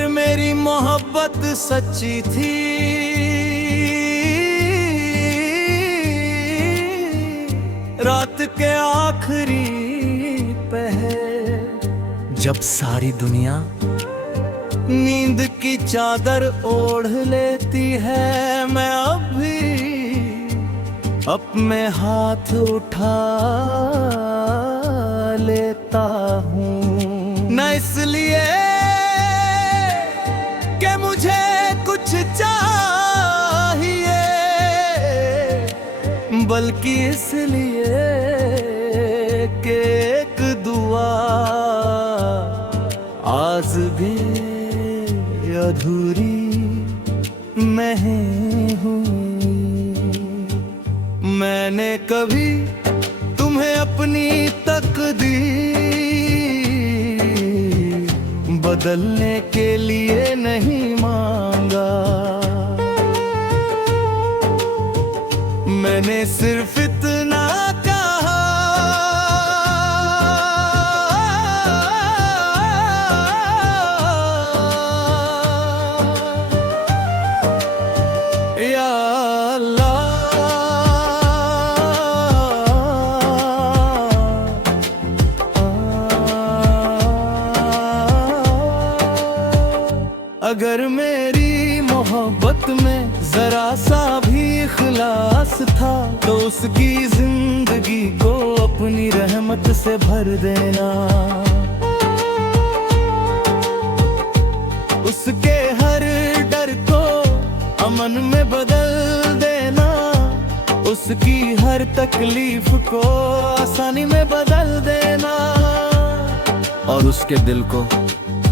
अगर मेरी मोहब्बत सच्ची थी, रात के आखिरी पहर जब सारी दुनिया नींद की चादर ओढ़ लेती है, मैं अभी अपने हाथ उठा लेता हूँ। न इसलिए कि मुझे कुछ चाहिए, बल्कि इसलिए कि एक दुआ आज भी अधूरी नहीं हुई। मैंने कभी तुम्हें अपनी तकदीर बदलने के लिए नहीं मांगा, मैंने सिर्फ इतना कहा, या अल्लाह, अगर मेरी मोहब्बत में जरा सा भी इखलास था, तो उसकी जिंदगी को अपनी रहमत से भर देना, उसके हर डर को अमन में बदल देना, उसकी हर तकलीफ को आसानी में बदल देना, और उसके दिल को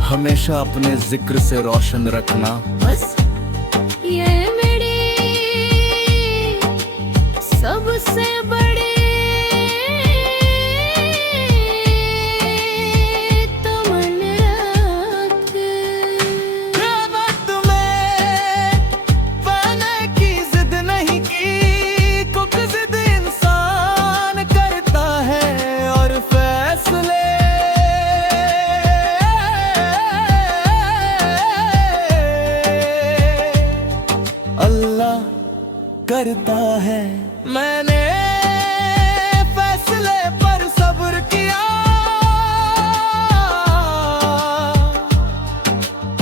हमेशा अपने जिक्र से रोशन रखना। बस ये मेरी सबसे बड़ी तमन्ना थी। वक्त में पाने की जिद नहीं की, क्योंकि जिद इंसान करता है, और फैसले अल्लाह करता है। मैंने फैसले पर सब्र किया,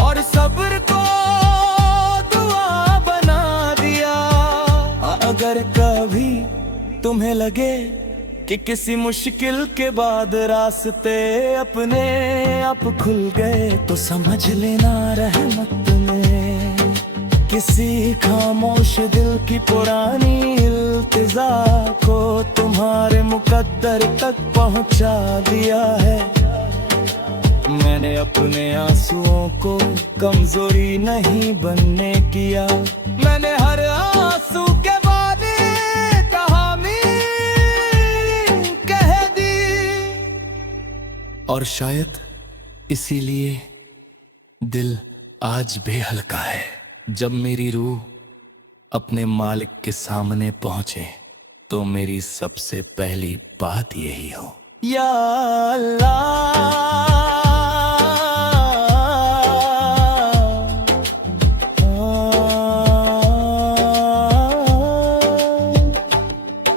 और सब्र को दुआ बना दिया। अगर कभी तुम्हें लगे कि किसी मुश्किल के बाद रास्ते अपने आप खुल गए, तो समझ लेना रहमत ने किसी खामोश दिल की पुरानी इल्तिजा को तुम्हारे मुकद्दर तक पहुंचा दिया है। मैंने अपने आंसुओं को कमजोरी नहीं बनने किया, मैंने हर आंसू के बाद कहानी कह दी, और शायद इसीलिए दिल आज भी हल्का है। जब मेरी रूह अपने मालिक के सामने पहुंचे, तो मेरी सबसे पहली बात यही हो, या अल्लाह,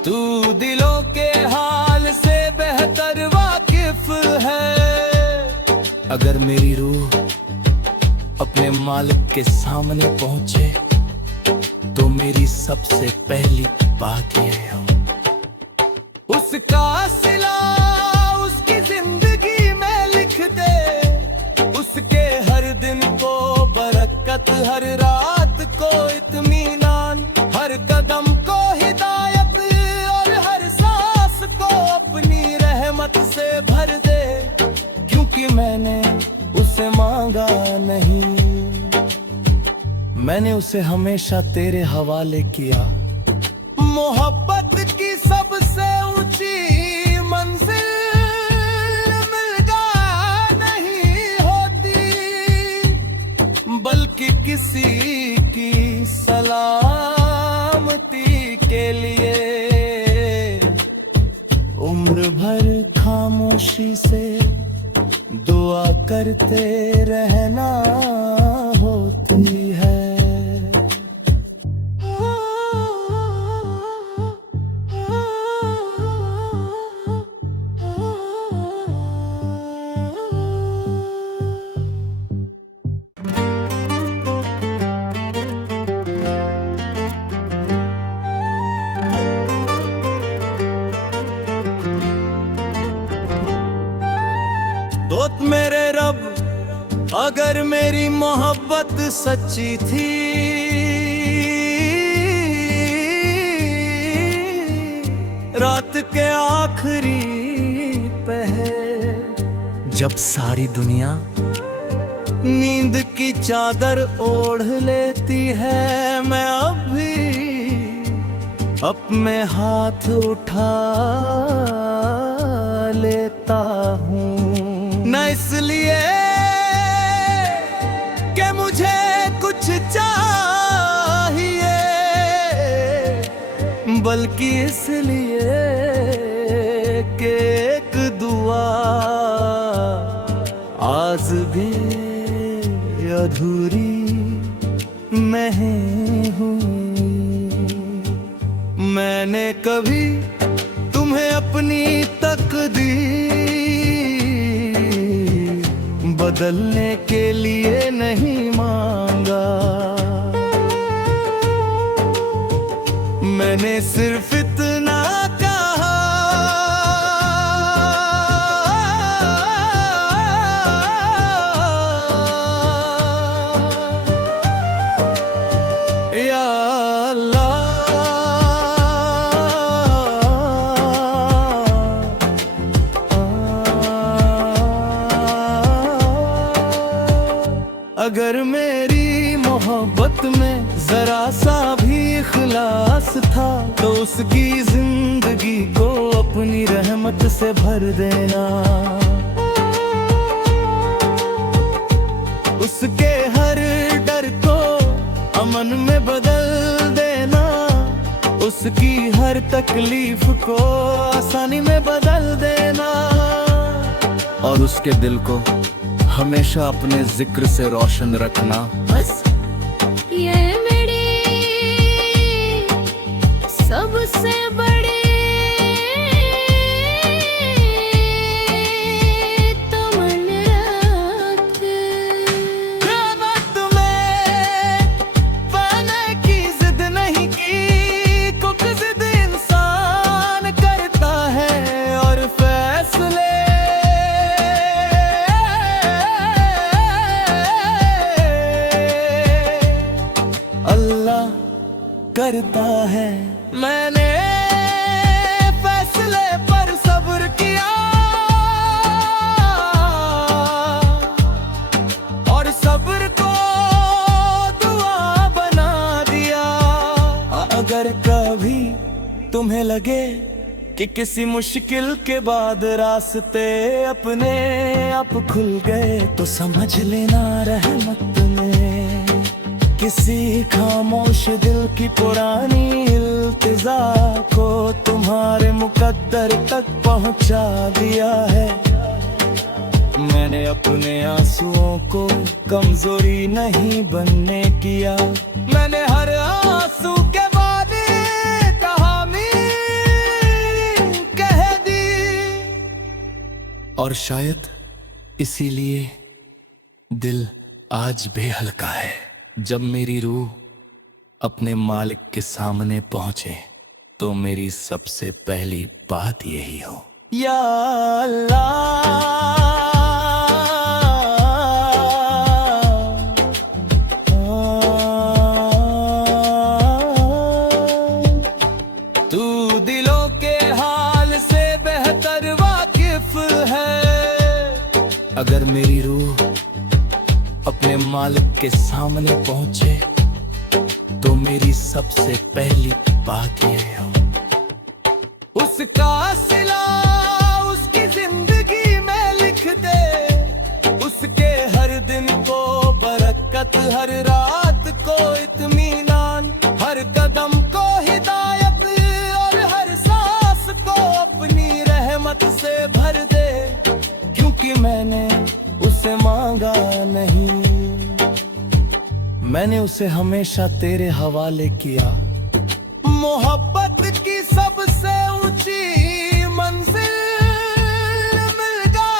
तू दिलों के हाल से बेहतर वाकिफ है। अगर मेरी रूह अपने मालिक के सामने पहुंचे, तो मेरी सबसे पहली बात ये हो, उसका सिला उसकी जिंदगी में लिख दे, उसके हर दिन को बरकत, हर रात को इत्मीनान, हर कदम को हिदायत, और हर सांस को अपनी रहमत से भर दे, क्योंकि मैंने उसे मांगा नहीं, मैंने उसे हमेशा तेरे हवाले किया। मोहब्बत की सबसे ऊंची मंजिल मिलगा नहीं होती, बल्कि किसी की सलामती के लिए उम्र भर खामोशी से दुआ करते रहना। मोहब्बत सच्ची थी। रात के आखिरी पहर जब सारी दुनिया नींद की चादर ओढ़ लेती है, मैं अब भी अपने हाथ उठा लेता हूँ। न इसलिए कि मुझे कुछ चाहिए, बल्कि इसलिए कि एक दुआ आज भी अधूरी नहीं हुई। मैंने कभी तुम्हें अपनी तकदीर बदलने के लिए नहीं मांगा, मैंने सिर्फ इतना कहा, या अल्लाह, अगर मेरी मोहब्बत में जरा सा भी इखलास था, तो उसकी जिंदगी को अपनी रहमत से भर देना। उसके हर डर को अमन में बदल देना, उसकी हर तकलीफ को आसानी में बदल देना, और उसके दिल को हमेशा अपने जिक्र से रोशन रखना। बस ये मेरी सबसे बड़ी तमन्ना थी। तुम्हें पाने की जिद नहीं की, क्योंकि जिद इंसान करता है, और फैसले अल्लाह करता है। मैंने फैसले पर सब्र किया, और सब्र को दुआ बना दिया। अगर कभी तुम्हें लगे कि किसी मुश्किल के बाद रास्ते अपने आप खुल गए, तो समझ लेना रहमत में किसी खामोश दिल की पुरानी इल्तिजा को तुम्हारे मुकद्दर तक पहुंचा दिया है। मैंने अपने आंसुओं को कमजोरी नहीं बनने किया, मैंने हर आंसू के बाद कहानी कह दी, और शायद इसीलिए दिल आज भी हल्का है। जब मेरी रूह अपने मालिक के सामने पहुंचे, तो मेरी सबसे पहली बात यही हो, या अल्लाह, तू दिलों के हाल से बेहतर वाकिफ है। अगर मेरी रूह अपने मालिक के सामने पहुंचे, तो मेरी सबसे पहली बात ये हो, उसका सिला उसकी जिंदगी में लिख दे, उसके हर दिन को बरकत, हर रात को इत्मीनान, हर कदम को हिदायत, और हर सांस को अपनी रहमत से भर दे, क्योंकि मैंने उसे मांगा नहीं, मैंने उसे हमेशा तेरे हवाले किया। मोहब्बत की सबसे ऊंची मंजिल मिलगा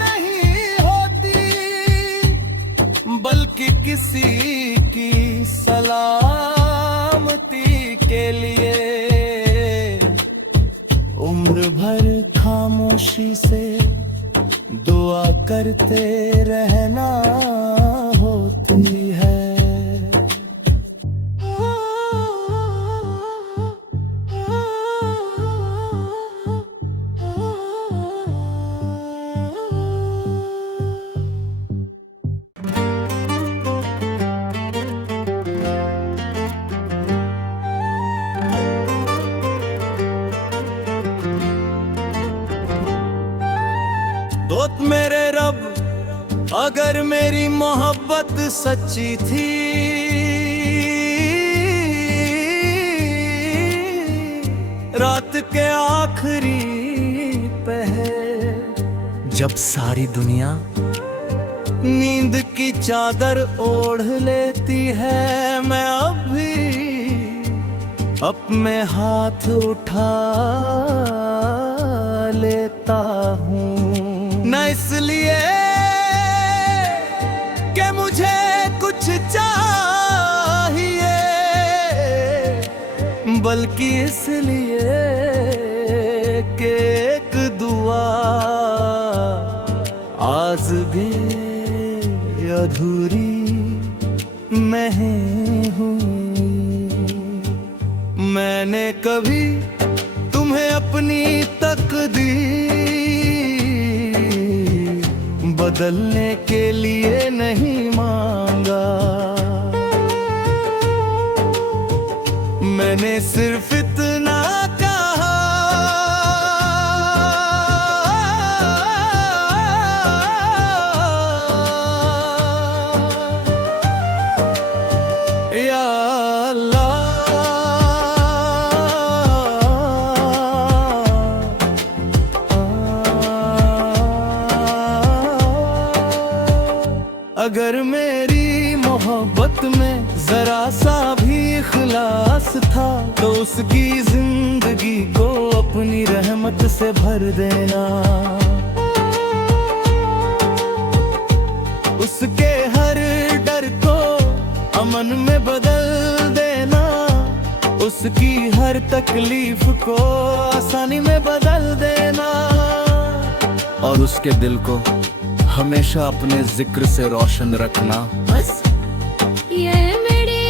नहीं होती, बल्कि किसी की सलामती के लिए उम्र भर खामोशी से दुआ करते रहना होती है। मोहब्बत सच्ची थी, रात के आखिरी पहर जब सारी दुनिया नींद की चादर ओढ़ लेती है, मैं अभी अपने हाथ उठा लेता हूँ। न इसलिए कि मुझे कुछ चाहिए, बल्कि इसलिए कि एक दुआ आज भी अधूरी नहीं हुई। मैंने कभी तुम्हें अपनी तकदीर बदलने के लिए नहीं मांगा, मैंने सिर्फ इतना कहा, या अल्लाह, अगर मेरी मोहब्बत में जरा सा भी इखलास था, तो उसकी जिंदगी को अपनी रहमत से भर देना, उसके हर डर को अमन में बदल देना, उसकी हर तकलीफ को आसानी में बदल देना, और उसके दिल को हमेशा अपने जिक्र से रोशन रखना। बस ये मेरी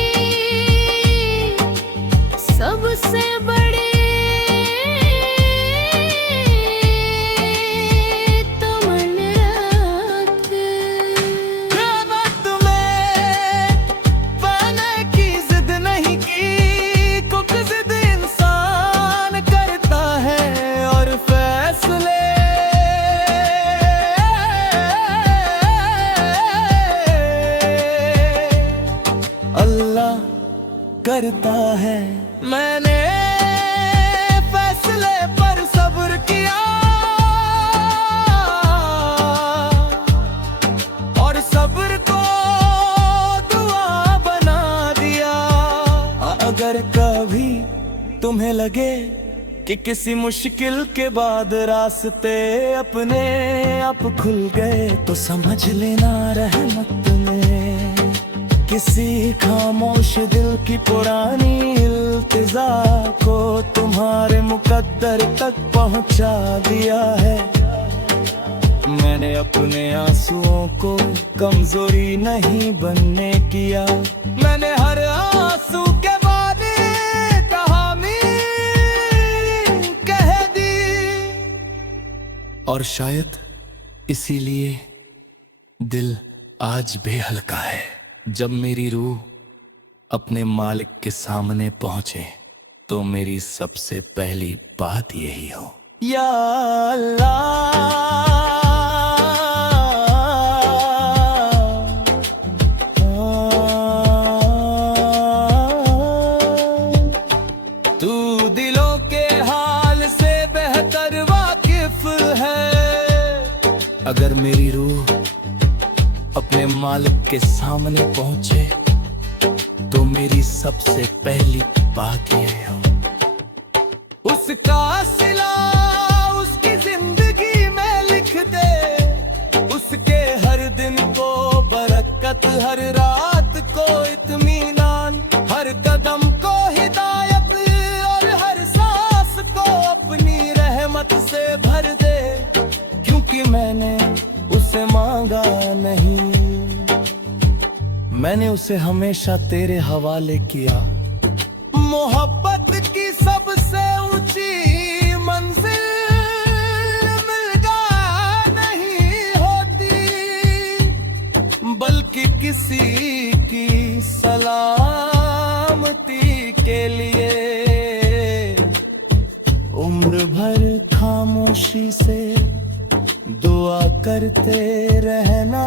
सबसे बड़ी तमन्ना थी। वक्त में पाने की जिद नहीं की, क्योंकि जिद इंसान करता है और फैसले अल्लाह करता है। मैंने फैसले पर सब्र किया और सब्र को दुआ बना दिया। अगर कभी तुम्हें लगे कि किसी मुश्किल के बाद रास्ते अपने आप खुल गए, तो समझ लेना रहमत में किसी खामोश दिल की पुरानी इल्तिजा को तुम्हारे मुकद्दर तक पहुंचा दिया है। मैंने अपने आंसुओं को कमजोरी नहीं बनने किया, मैंने हर आंसू के बाद कहानी कह दी, और शायद इसीलिए दिल आज भी हल्का है। जब मेरी रूह अपने मालिक के सामने पहुंचे, तो मेरी सबसे पहली बात यही हो, या अल्लाह, तू दिलों के हाल से बेहतर वाकिफ है। अगर मेरी रूह अपने मालिक के सामने पहुंचे, तो मेरी सबसे पहली बात ये हो, उसका सिला उसकी जिंदगी में लिख दे, उसके हर दिन को बरकत, हर रात को इत्मीनान, हर कदम को हिदायत और हर सांस को अपनी रहमत से भर दे, क्योंकि मैंने उसे मांगा नहीं, मैंने उसे हमेशा तेरे हवाले किया। मोहब्बत की सबसे ऊंची मंजिल मिलगा नहीं होती, बल्कि किसी की सलामती के लिए उम्र भर खामोशी से दुआ करते रहना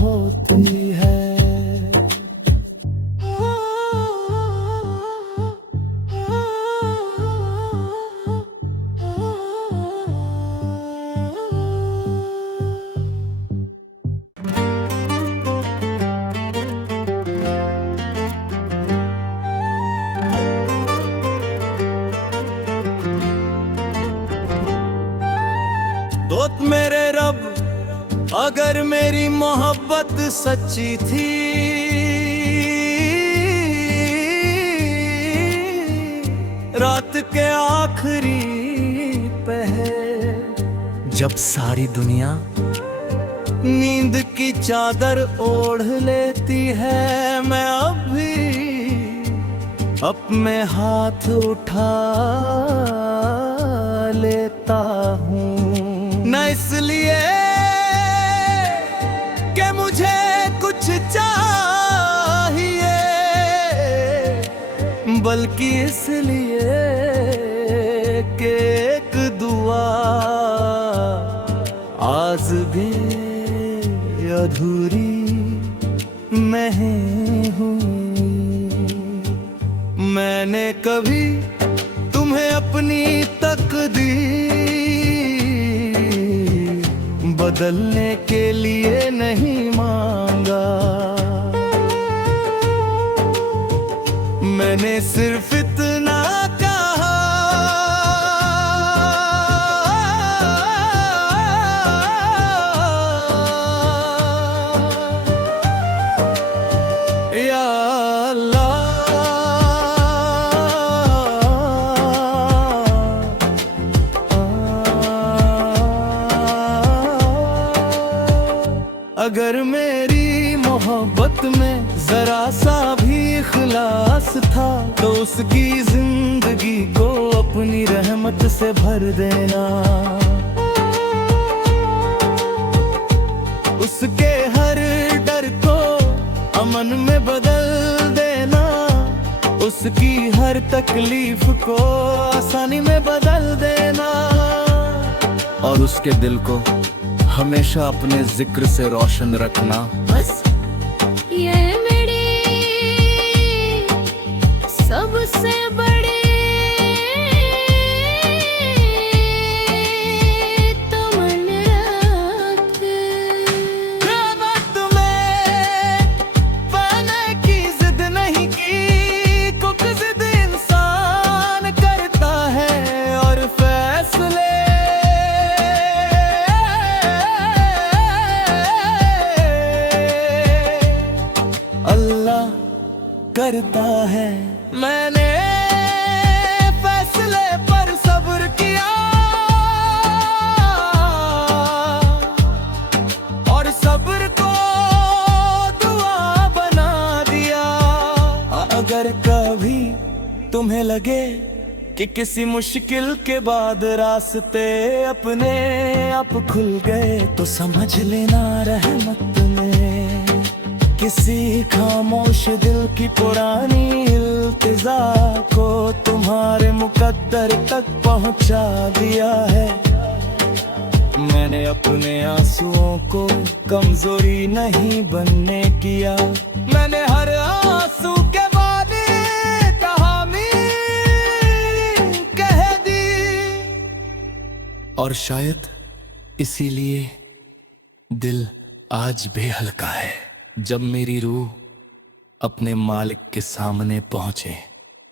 होती अगर मेरी मोहब्बत सच्ची थी, रात के आखिरी पहर, जब सारी दुनिया नींद की चादर ओढ़ लेती है, मैं अब भी अपने हाथ उठा लेता हूँ। न इसलिए कि मुझे कुछ चाहिए, बल्कि इसलिए कि एक दुआ आज भी अधूरी नहीं हुई। मैंने कभी तुम्हें अपनी तकदीर बदलने के लिए नहीं मांगा, मैंने सिर्फ इतना कहा, या अल्लाह, अगर मेरी मोहब्बत में जरा सा भी इखलास था, तो उसकी जिंदगी को अपनी रहमत से भर देना, उसके हर डर को अमन में बदल देना, उसकी हर तकलीफ को आसानी में बदल देना, और उसके दिल को हमेशा अपने जिक्र से रोशन रखना। बस ये मेरी सबसे बड़ी तमन्ना थी। वक्त में पाने की जिद नहीं की, क्योंकि जिद इंसान करता है, और फैसले अल्लाह करता है। मैंने फैसले पर सब्र किया, और सब्र को दुआ बना दिया। अगर कभी तुम्हें लगे कि किसी मुश्किल के बाद रास्ते अपने आप खुल गए, तो समझ लेना रहमत में किसी खामोश दिल की पुरानी इल्तिजा को तुम्हारे मुकद्दर तक पहुंचा दिया है। मैंने अपने आंसुओं को कमजोरी नहीं बनने किया, मैंने हर आंसू के बाद कहानी कह दी, और शायद इसीलिए दिल आज भी हल्का है। जब मेरी रूह अपने मालिक के सामने पहुंचे,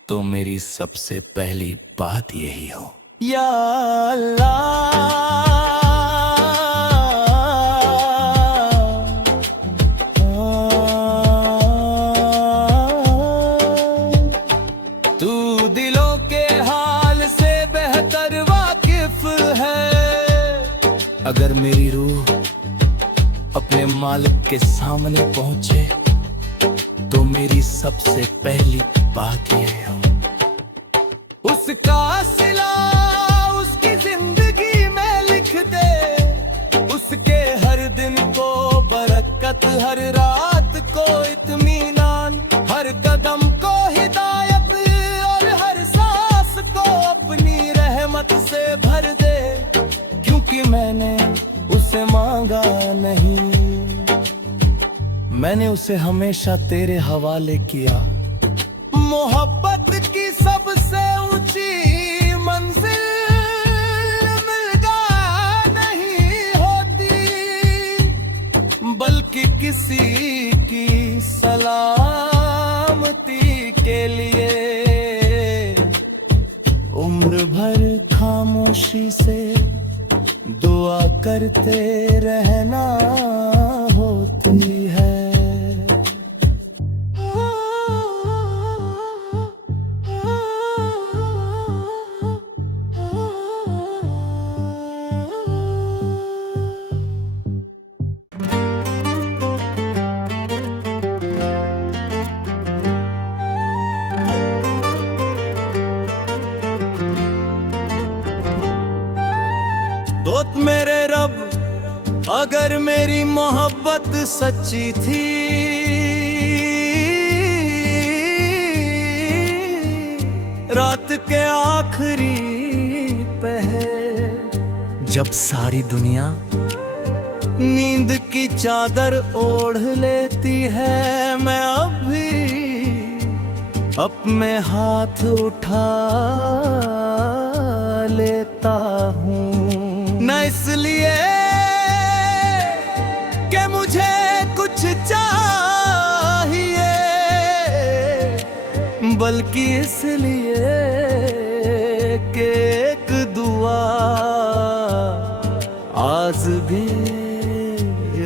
तो मेरी सबसे पहली बात यही हो, या अल्लाह, तू दिलों के हाल से बेहतर वाकिफ है। अगर मेरी रूह अपने मालिक के सामने पहुंचे, तो मेरी सबसे पहली बात ये हो, उसका सिला उसकी जिंदगी में लिख दे, उसके हर दिन को बरकत, हर रात को इत्मीनान, हर कदम को हिदायत, और हर सांस को अपनी रहमत से भर दे, क्योंकि मैंने उसे मांगा नहीं, मैंने उसे हमेशा तेरे हवाले किया। मोहब्बत की सबसे ऊंची मंजिल मिलगा नहीं होती, बल्कि किसी की सलामती के लिए उम्र भर खामोशी से दुआ करते रहना होती है। दोस्त मेरे रब, अगर मेरी मोहब्बत सच्ची थी, रात के आखिरी पहर जब सारी दुनिया नींद की चादर ओढ़ लेती है, मैं अब भी अपने हाथ उठा लेता हूँ। न इसलिए कि मुझे कुछ चाहिए, बल्कि इसलिए कि एक दुआ आज भी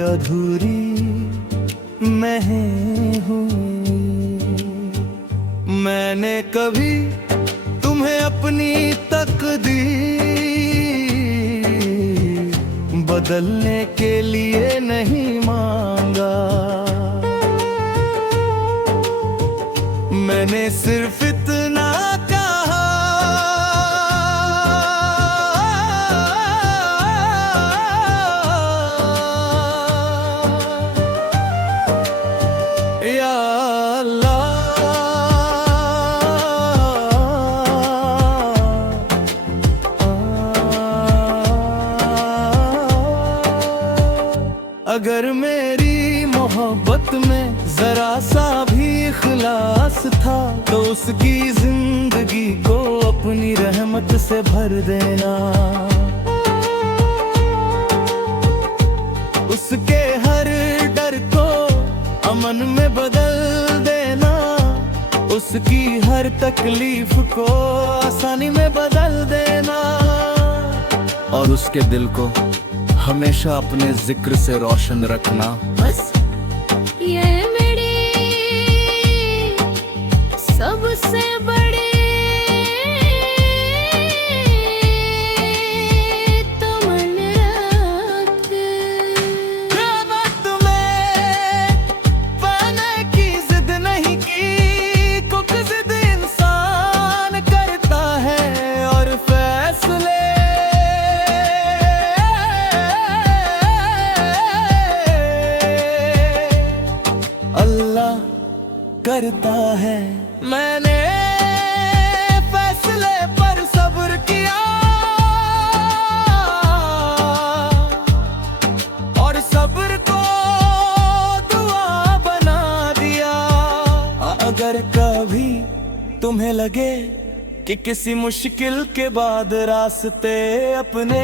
अधूरी नहीं हुई। मैंने कभी तुम्हें अपनी तकदीर बदलने के लिए नहीं मांगा, मैंने सिर्फ इतना कहा, या अगर मेरी मोहब्बत में जरा सा भी इखलास था, तो उसकी जिंदगी को अपनी रहमत से भर देना। उसके हर डर को अमन में बदल देना, उसकी हर तकलीफ को आसानी में बदल देना, और उसके दिल को हमेशा अपने जिक्र से रोशन रखना। बस ये मेरी सबसे बड़ी तमन्ना थी। तुम्हें पाने की जिद नहीं की, क्योंकि जिद इंसान करता है, और फैसले अल्लाह करता है। मैंने फैसले पर सब्र किया, और सब्र को दुआ बना दिया। अगर कभी तुम्हें लगे कि किसी मुश्किल के बाद रास्ते अपने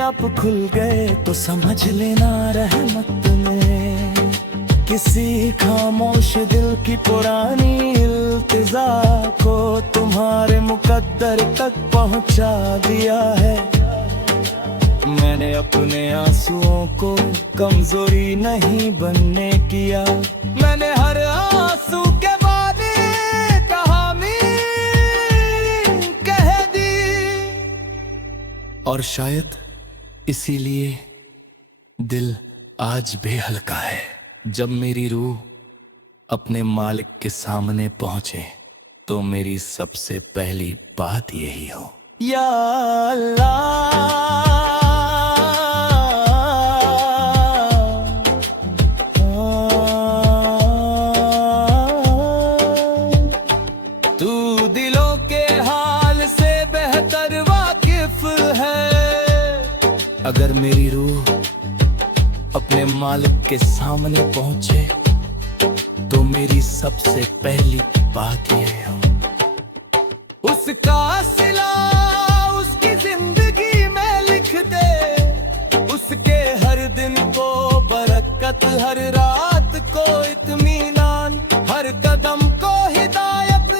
आप खुल गए, तो समझ लेना रहमत में किसी खामोश दिल की पुरानी इल्तिजा को तुम्हारे मुकद्दर तक पहुंचा दिया है। मैंने अपने आंसुओं को कमजोरी नहीं बनने किया, मैंने हर आंसू के बाद कहानी कह दी, और शायद इसीलिए दिल आज भी हल्का है। जब मेरी रूह अपने मालिक के सामने पहुंचे, तो मेरी सबसे पहली बात यही हो, या अल्लाह, तू दिलों के हाल से बेहतर वाकिफ है। अगर मेरी रूह अपने मालिक के सामने पहुंचे, तो मेरी सबसे पहली बात ये हो, उसका सिला उसकी जिंदगी में लिख दे, उसके हर दिन को बरकत, हर रात को इत्मीनान, हर कदम को हिदायत,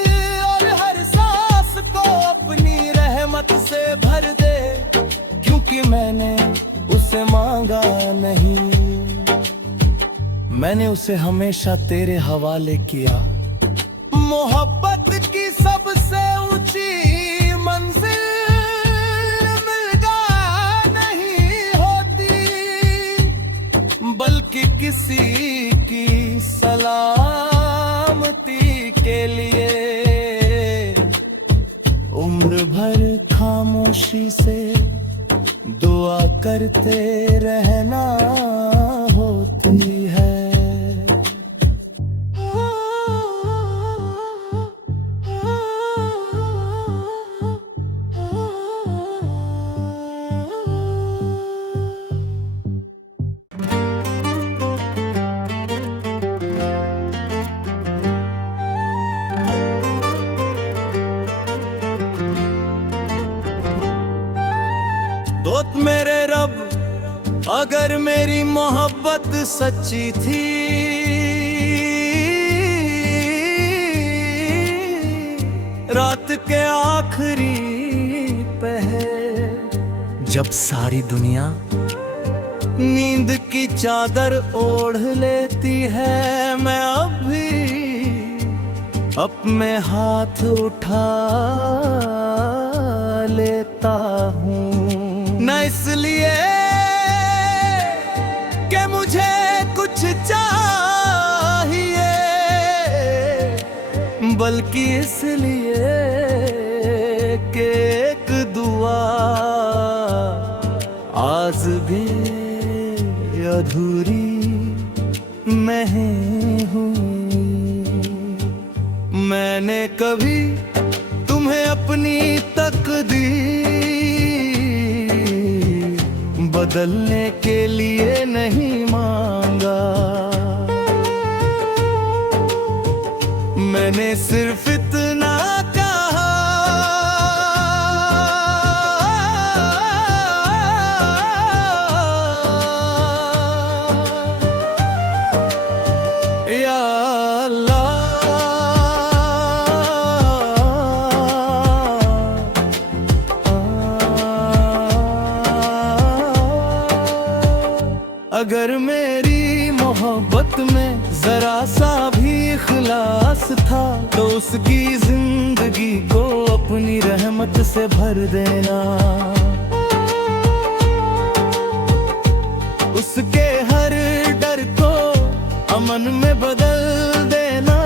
और हर सांस को अपनी रहमत से भर दे। क्योंकि मैंने उसे हमेशा तेरे हवाले किया। मोहब्बत की सबसे ऊंची मंजिल मिलगा नहीं होती, बल्कि किसी की सलामती के लिए उम्र भर खामोशी से दुआ करते रहना होती है। दोस्त मेरे रब, अगर मेरी मोहब्बत सच्ची थी, रात के आखिरी पहर जब सारी दुनिया नींद की चादर ओढ़ लेती है, मैं अब भी अपने हाथ उठा लेता हूँ। न इसलिए कि मुझे कुछ चाहिए, बल्कि इसलिए कि एक दुआ आज भी अधूरी नहीं हुई। मैंने कभी तुम्हें अपनी तकदीर बदलने के लिए नहीं मांगा, मैंने सिर्फ इतना कहा, या अल्लाह, अगर मेरी मोहब्बत में जरा सा भी इखलास था, तो उसकी जिंदगी को अपनी रहमत से भर देना। उसके हर डर को अमन में बदल देना,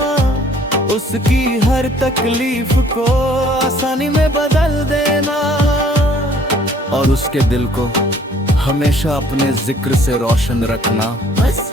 उसकी हर तकलीफ को आसानी में बदल देना, और उसके दिल को हमेशा अपने जिक्र से रोशन रखना। बस